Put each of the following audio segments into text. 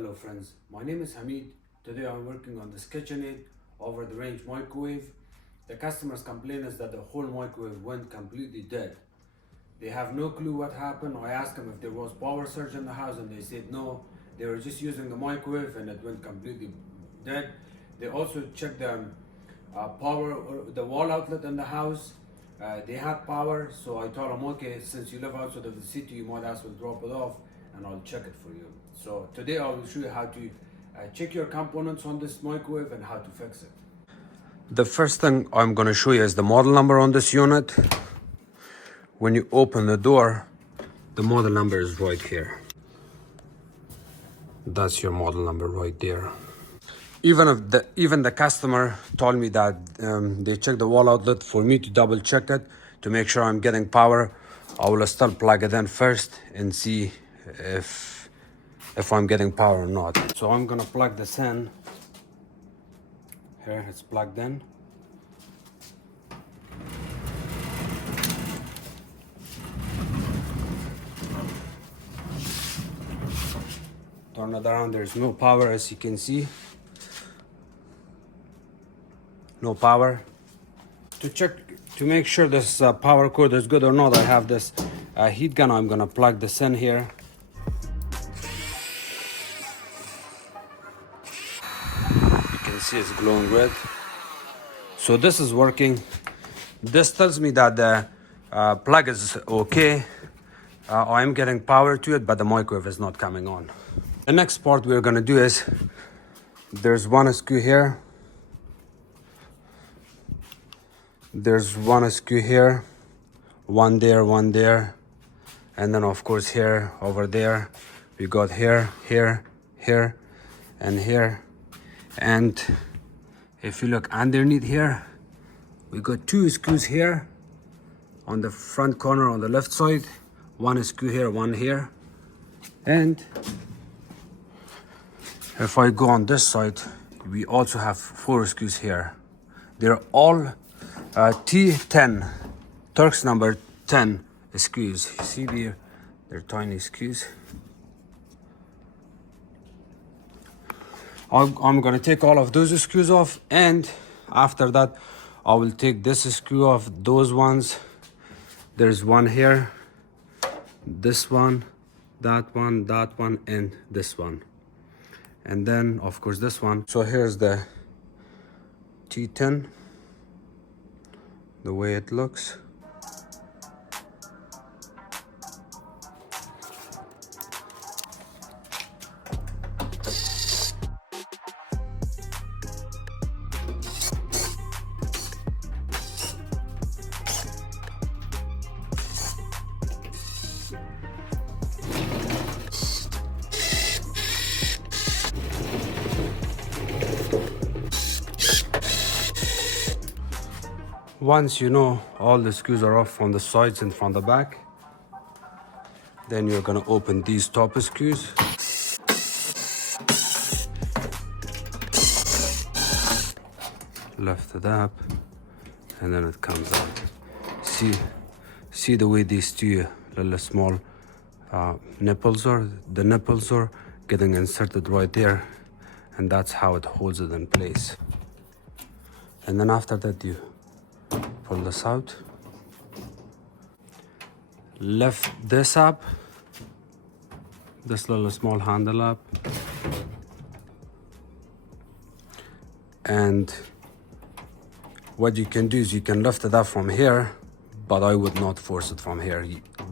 Hello friends, my name is Hamid. Today I'm working on this Kitchenaid over the range microwave. The customer's complaint is that the whole microwave went completely dead. They have no clue what happened. I asked them if there was power surge in the house and they said no. They were just using the microwave and it went completely dead. They also checked the power or the wall outlet in the house. They had power, so I told them, okay, since you live outside of the city, you might as well drop it off and I'll check it for you. So today I will show you how to check your components on this microwave and how to fix it. The first thing I'm going to show you is the model number on this unit. When you open the door, the model number is right here. That's your model number right there. Even the customer told me that they checked the wall outlet. For me to double check it to make sure I'm getting power, I will still plug it in first and see if I'm getting power or not. So I'm gonna plug this in. Here it's plugged in. Turn it around, there's no power as you can see. No power. To check, to make sure this power cord is good or not, I have this heat gun. I'm gonna plug this in here. You can see it's glowing red. So this is working. This tells me that the plug is okay. I'm getting power to it, but the microwave is not coming on. The next part we're gonna do is, there's one screw here. There's one screw here, one there, and then of course here, over there. We got here, and here. And if you look underneath here, we got two screws here on the front corner on the left side. One screw here, one here. And if I go on this side, we also have 4 screws here. They're all T10, Turks number 10 screws. You see there, they're tiny screws. I'm gonna take all of those screws off, and after that I will take this screw off, those ones. There's one here, this one, that one, and this one. And then of course this one. So here's the T10, the way it looks. Once you know all the screws are off from the sides and from the back, then you're gonna open these top screws. Lift it up, and then it comes out. See the way these two little small nipples are? The nipples are getting inserted right there, and that's how it holds it in place. And then after that, you pull this out, lift this up, this little small handle up, and what you can do is you can lift it up from here, but I would not force it from here.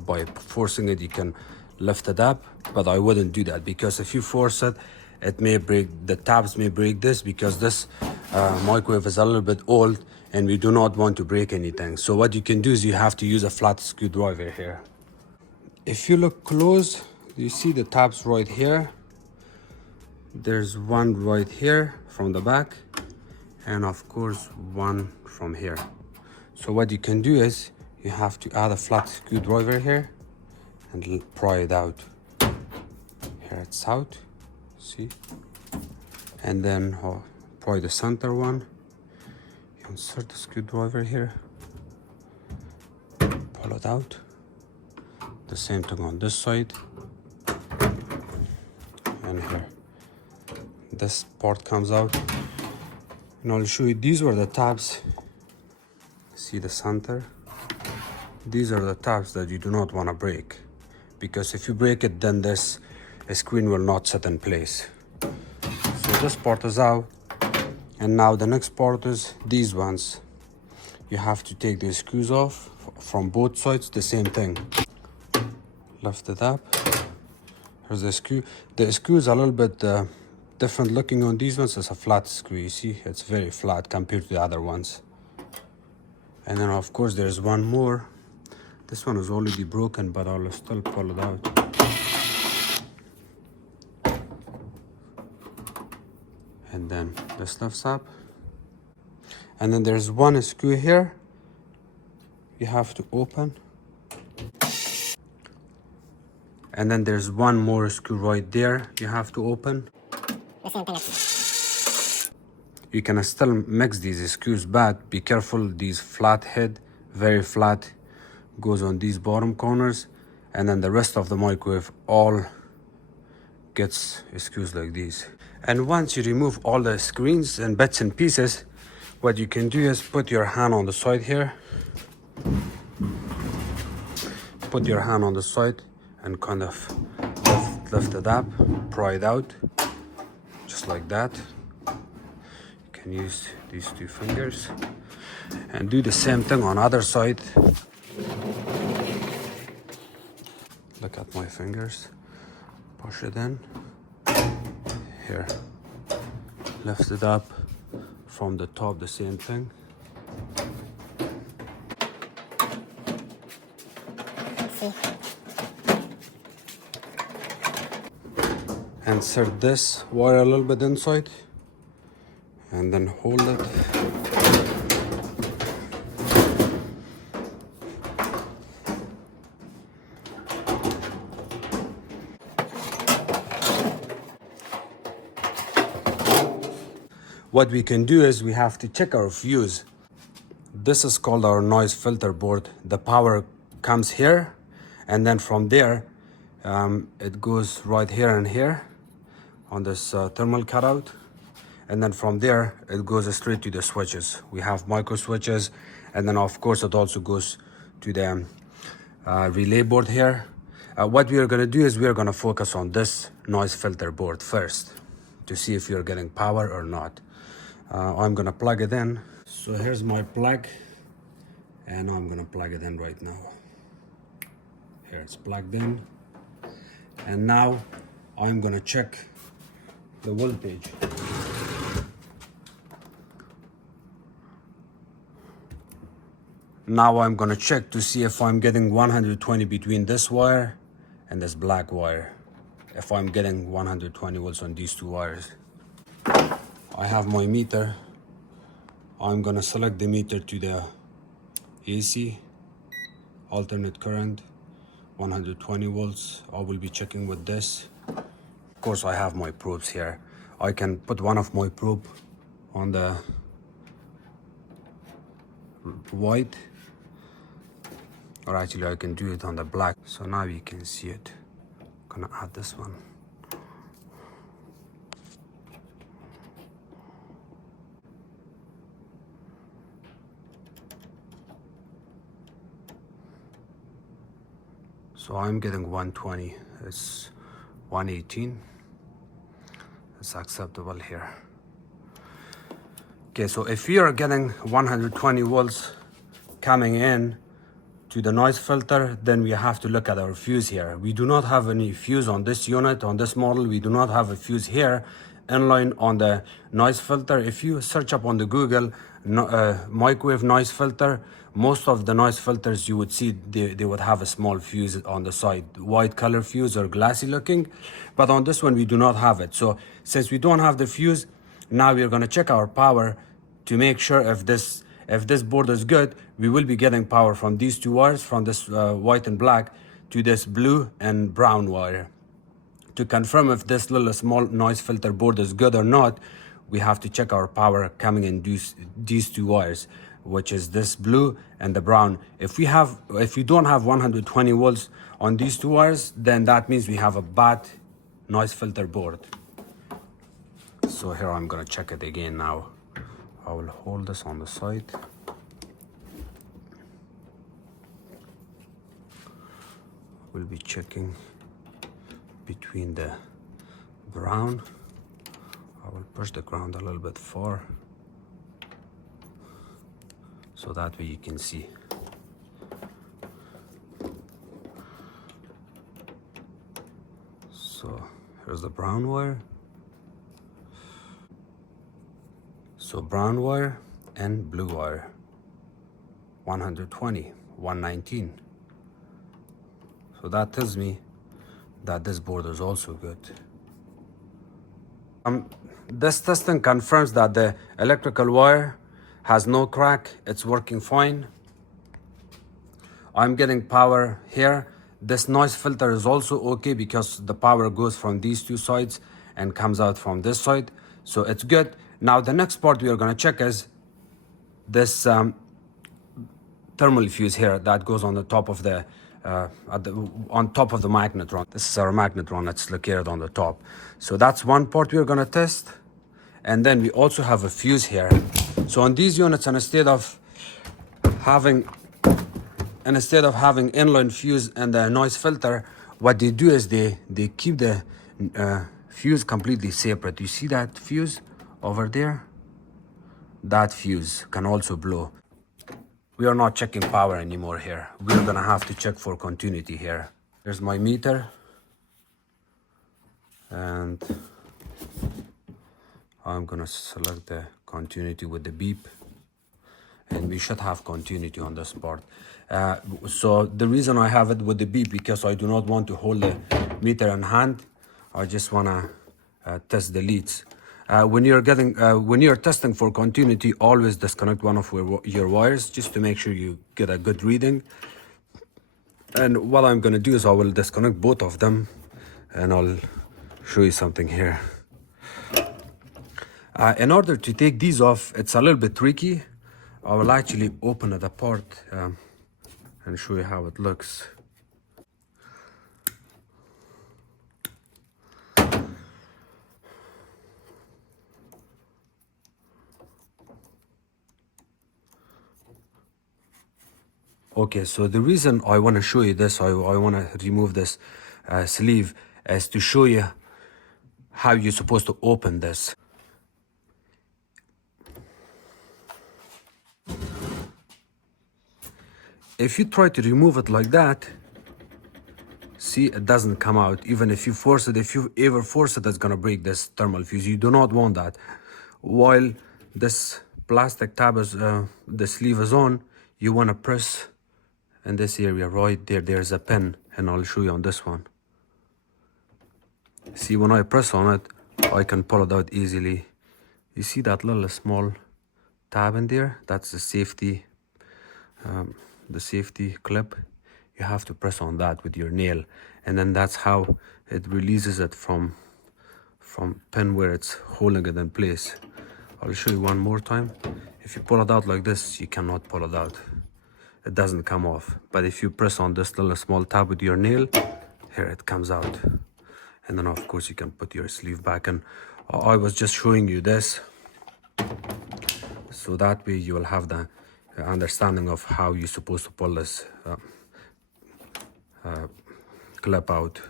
By forcing it, you can lift it up, but I wouldn't do that, because if you force it, it may break, the tabs may break this, because this microwave is a little bit old and we do not want to break anything. So what you can do is you have to use a flat screwdriver here. If you look close, you see the tabs right here. There's one right here from the back, and of course one from here. So what you can do is you have to add a flat screwdriver here and pry it out. Here it's out, see? And then pry the center one. You insert the screwdriver here, pull it out. The same thing on this side and here. this part comes out. And I'll show you, these were the tabs. See the center? These are the tabs that you do not want to break, because if you break it, then this screen will not set in place. So this part is out, and now the next part is these ones. You have to take the screws off from both sides, the same thing. Lift it up. Here's the screw. The screw is a little bit different looking on these ones. It's a flat screw, you see? It's very flat compared to the other ones. And then of course there's one more. This one is already broken, but I'll still pull it out. And then this lifts up. And then there's one screw here. You have to open. And then there's one more screw right there. You have to open. You can still mix these screws, but be careful. These flat head, very flat, goes on these bottom corners, and then the rest of the microwave all gets screws like these. And once you remove all the screens and bits and pieces, what you can do is put your hand on the side here. Put your hand on the side and kind of lift it up, pry it out, just like that. You can use these two fingers and do the same thing on other side. Look at my fingers. Push it in. Here. Lift it up from the top, the same thing. Insert this wire a little bit inside and then hold it. What we can do is we have to check our fuse. This is called our noise filter board. The power comes here, and then from there it goes right here and here on this thermal cutout, and then from there it goes straight to the switches. We have micro switches, and then of course it also goes to the relay board here. What we are going to do is we are going to focus on this noise filter board first to see if you're getting power or not. I'm going to plug it in. So here's my plug, and I'm going to plug it in right now. Here it's plugged in, and now I'm going to check the voltage. Now I'm going to check to see if I'm getting 120 between this wire and this black wire. If I'm getting 120 volts on these two wires. I have my meter. I'm going to select the meter to the AC, alternate current, 120 volts. I will be checking with this. Of course, I have my probes here. I can put one of my probe on the white, or actually I can do it on the black. So now you can see it. I'm gonna add this one. So I'm getting 120. It's 118. It's acceptable here. Okay, so if we are getting 120 volts coming in to the noise filter, then we have to look at our fuse here. We do not have any fuse on this unit, on this model. We do not have a fuse here inline on the noise filter. If you search up on the Google microwave noise filter, most of the noise filters you would see they would have a small fuse on the side, white color fuse or glassy looking, but on this one we do not have it. So since we don't have the fuse, now we're going to check our power to make sure if this board is good. We will be getting power from these two wires, from this white and black to this blue and brown wire. To confirm if this little small noise filter board is good or not, we have to check our power coming in these two wires, which is this blue and the brown. If we don't have 120 volts on these two wires, then that means we have a bad noise filter board. So here I'm gonna check it again now. I will hold this on the side. We'll be checking between the ground. I will push the ground a little bit far so that way you can see. So here's the brown wire. So brown wire and blue wire, 120, 119. So that tells me that this board is also good. This testing confirms that the electrical wire has no crack, it's working fine. I'm getting power here. This noise filter is also okay because the power goes from these two sides and comes out from this side. So it's good. Now the next part we are gonna check is this thermal fuse here that goes on the top of the on top of the magnetron. This is our magnetron that's located on the top. So that's one part we're gonna test. And then we also have a fuse here. So on these units, instead of having inline fuse and the noise filter, what they do is they keep the fuse completely separate. You see that fuse over there? That fuse can also blow. We are not checking power anymore here. We're gonna have to check for continuity here. Here's my meter. And I'm gonna select the continuity with the beep. And we should have continuity on this part. So the reason I have it with the beep, because I do not want to hold the meter in hand. I just wanna test the leads. When you're testing for continuity, always disconnect one of your wires just to make sure you get a good reading. And what I'm gonna do is I will disconnect both of them and I'll show you something here. In order to take these off, it's a little bit tricky. I will actually open it apart and show you how it looks. Okay, so the reason I want to show you this, I want to remove this sleeve, is to show you how you're supposed to open this. If you try to remove it like that, see, it doesn't come out. Even if you force it, if you ever force it, it's gonna break this thermal fuse. You do not want that. While this plastic tab is, the sleeve is on, you wanna press in this area right there. There's a pin, and I'll show you on this one. See, when I press on it, I can pull it out easily. You see that little small tab in there? That's the safety clip. You have to press on that with your nail, and then that's how it releases it from pin where it's holding it in place. I'll show you one more time. If you pull it out like this, you cannot pull it out. It doesn't come off. But if you press on this little small tab with your nail, here it comes out. And then of course you can put your sleeve back in. I was just showing you this so that way you will have the understanding of how you're supposed to pull this clip out.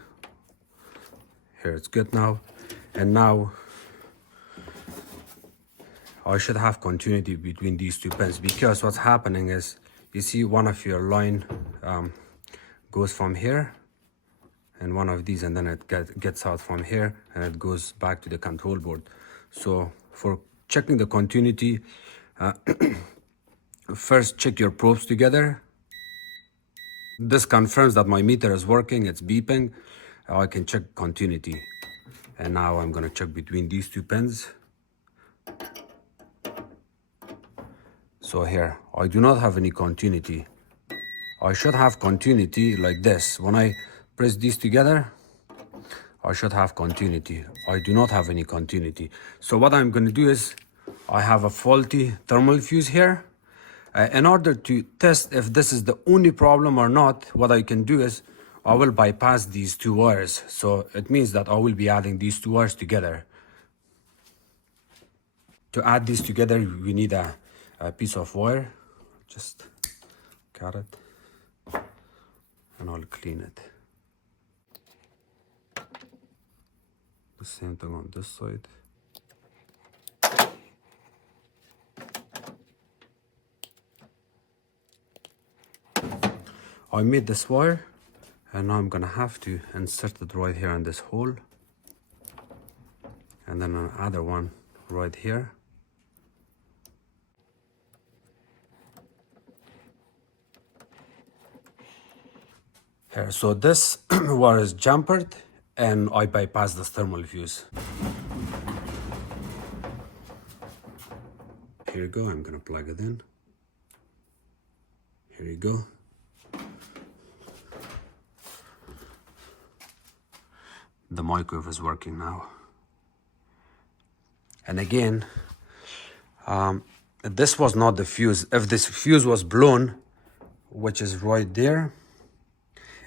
Here it's good now. And now I should have continuity between these two pins, because what's happening is, you see one of your line goes from here and one of these, and then it gets out from here and it goes back to the control board. So for checking the continuity, first check your probes together. This confirms that my meter is working, it's beeping. I can check continuity. And now I'm gonna check between these two pins. So here, I do not have any continuity. I should have continuity like this. When I press these together, I should have continuity. I do not have any continuity. So what I'm gonna do is, I have a faulty thermal fuse here. In order to test if this is the only problem or not, what I can do is, I will bypass these two wires. So it means that I will be adding these two wires together. To add these together, we need a piece of wire. Just cut it and I'll clean it. The same thing on this side. I made this wire and now I'm gonna have to insert it right here in this hole, and then another one right here. Here, so this wire is jumpered and I bypass this thermal fuse. Here you go, I'm gonna plug it in. Here you go. The microwave is working now. And again, this was not the fuse. If this fuse was blown, which is right there,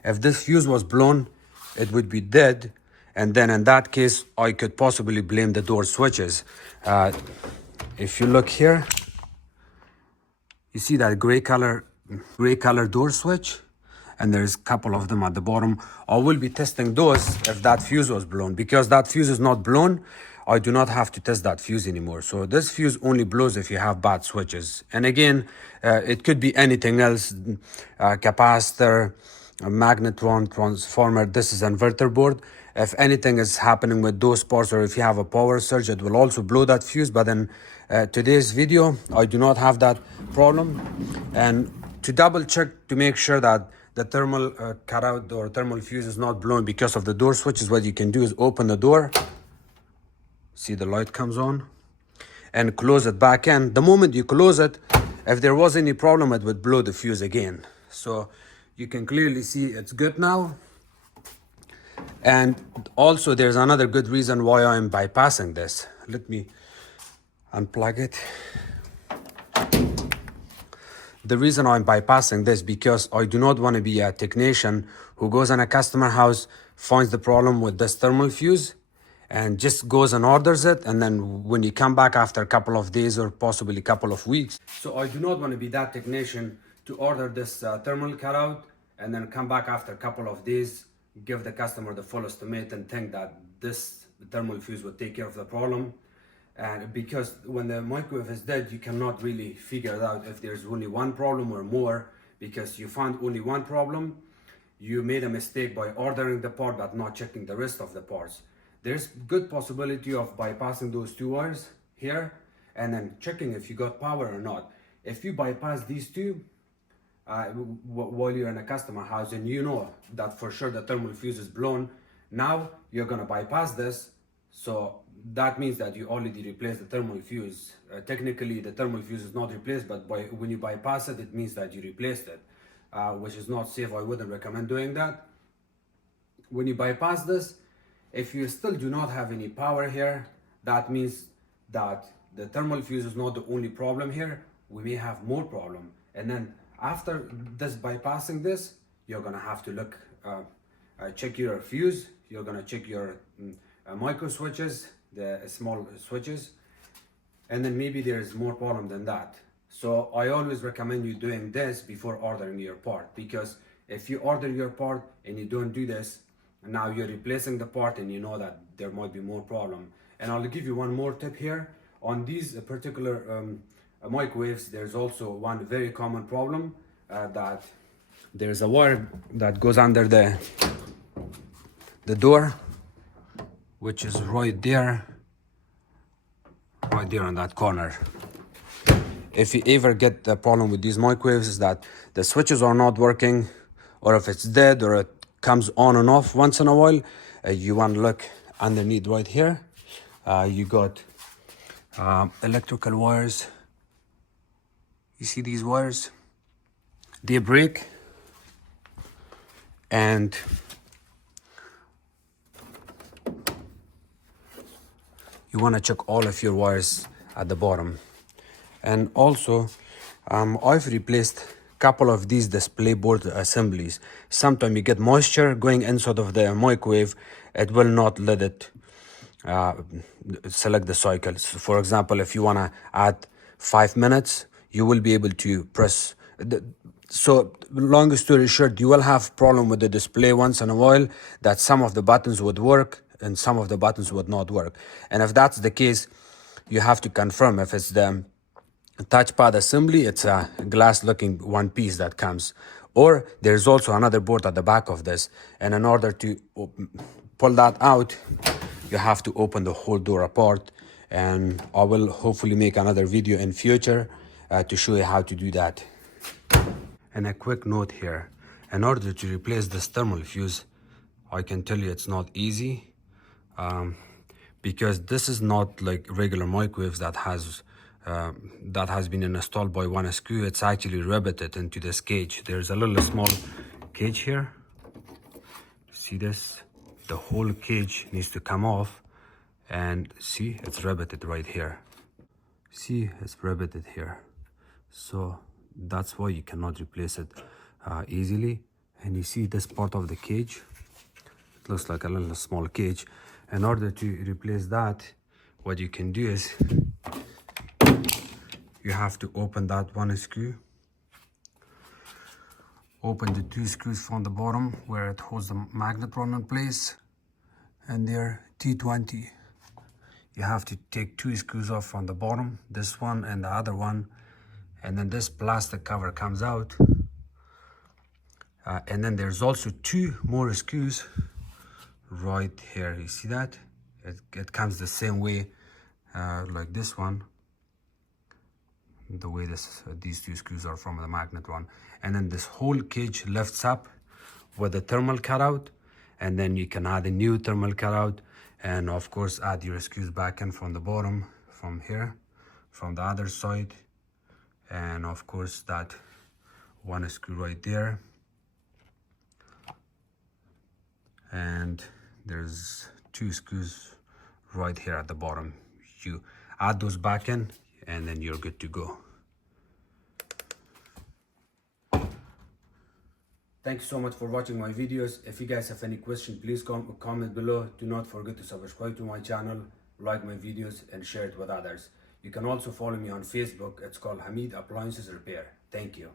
if this fuse was blown, it would be dead. And then in that case, I could possibly blame the door switches. If you look here, you see that gray color door switch, and there's a couple of them at the bottom. I will be testing those if that fuse was blown. Because that fuse is not blown, I do not have to test that fuse anymore. So this fuse only blows if you have bad switches. And again, it could be anything else, capacitor, a magnetron, transformer. This is inverter board. If anything is happening with those parts, or if you have a power surge, it will also blow that fuse. But in today's video, I do not have that problem. And to double check to make sure that the thermal cutout or thermal fuse is not blown because of the door switches, what you can do is open the door. See, the light comes on, and close it back in. The moment you close it, if there was any problem, it would blow the fuse again. So you can clearly see it's good now. And also there's another good reason why I'm bypassing this. Let me unplug it. The reason I'm bypassing this, because I do not want to be a technician who goes in a customer house, finds the problem with this thermal fuse, and just goes and orders it, and then when you come back after a couple of days or possibly a couple of weeks. So I do not want to be that technician to order this thermal cutout and then come back after a couple of days, give the customer the full estimate and think that this thermal fuse would take care of the problem. And because when the microwave is dead, you cannot really figure it out if there's only one problem or more, because you found only one problem. You made a mistake by ordering the part but not checking the rest of the parts. There's good possibility of bypassing those two wires here and then checking if you got power or not. If you bypass these two while you're in a customer house and you know that for sure the thermal fuse is blown, now you're gonna bypass this. So that means that you already replaced the thermal fuse. Technically the thermal fuse is not replaced, but when you bypass it, it means that you replaced it, which is not safe. I wouldn't recommend doing that. When you bypass this, if you still do not have any power here, that means that the thermal fuse is not the only problem here. We may have more problem. And then after this bypassing this, you're gonna have to look, check your fuse. You're gonna check your micro switches, the small switches, and then maybe there is more problem than that. So I always recommend you doing this before ordering your part, because if you order your part and you don't do this, now you're replacing the part and you know that there might be more problem. And I'll give you one more tip here. On these particular microwaves, there's also one very common problem, that there's a wire that goes under the door, which is right there in that corner. If you ever get the problem with these microwaves, is that the switches are not working, or if it's dead, or it comes on and off once in a while, you want to look underneath right here. You got electrical wires. You see these wires? They break, and you want to check all of your wires at the bottom. And also I've replaced a couple of these display board assemblies. Sometimes you get moisture going inside of the microwave, it will not let it select the cycle. So for example, if you want to add 5 minutes, you will be able to press so long story short, you will have problem with the display once in a while, that some of the buttons would work and some of the buttons would not work. And if that's the case, you have to confirm if it's the touchpad assembly, it's a glass looking one piece that comes, or there's also another board at the back of this, and in order to pull that out, you have to open the whole door apart. And I will hopefully make another video in future to show you how to do that. And a quick note here, in order to replace this thermal fuse, I can tell you it's not easy, because this is not like regular microwaves that has been installed by one screw. It's actually riveted into this cage. There's a little small cage here. See this? The whole cage needs to come off, and see, it's riveted right here. See, it's riveted here. So that's why you cannot replace it easily. And you see this part of the cage, it looks like a little small cage. In order to replace that, what you can do is you have to open that one screw, open the 2 screws from the bottom where it holds the magnetron in place, and they're T20. You have to take 2 screws off from the bottom, this one and the other one, and then this plastic cover comes out. And then there's also 2 more screws right here. You see that? It comes the same way like this one, the way these 2 screws are from the magnetron. And then this whole cage lifts up with the thermal cutout, and then you can add a new thermal cutout, and of course add your screws back in from the bottom, from here, from the other side, and of course that one screw right there, and there's 2 screws right here at the bottom. You add those back in, and then you're good to go. Thank you so much for watching my videos. If you guys have any questions, please comment below. Do not forget to subscribe to my channel, like my videos, and share it with others. You can also follow me on Facebook. It's called Hamid Appliances Repair. Thank you.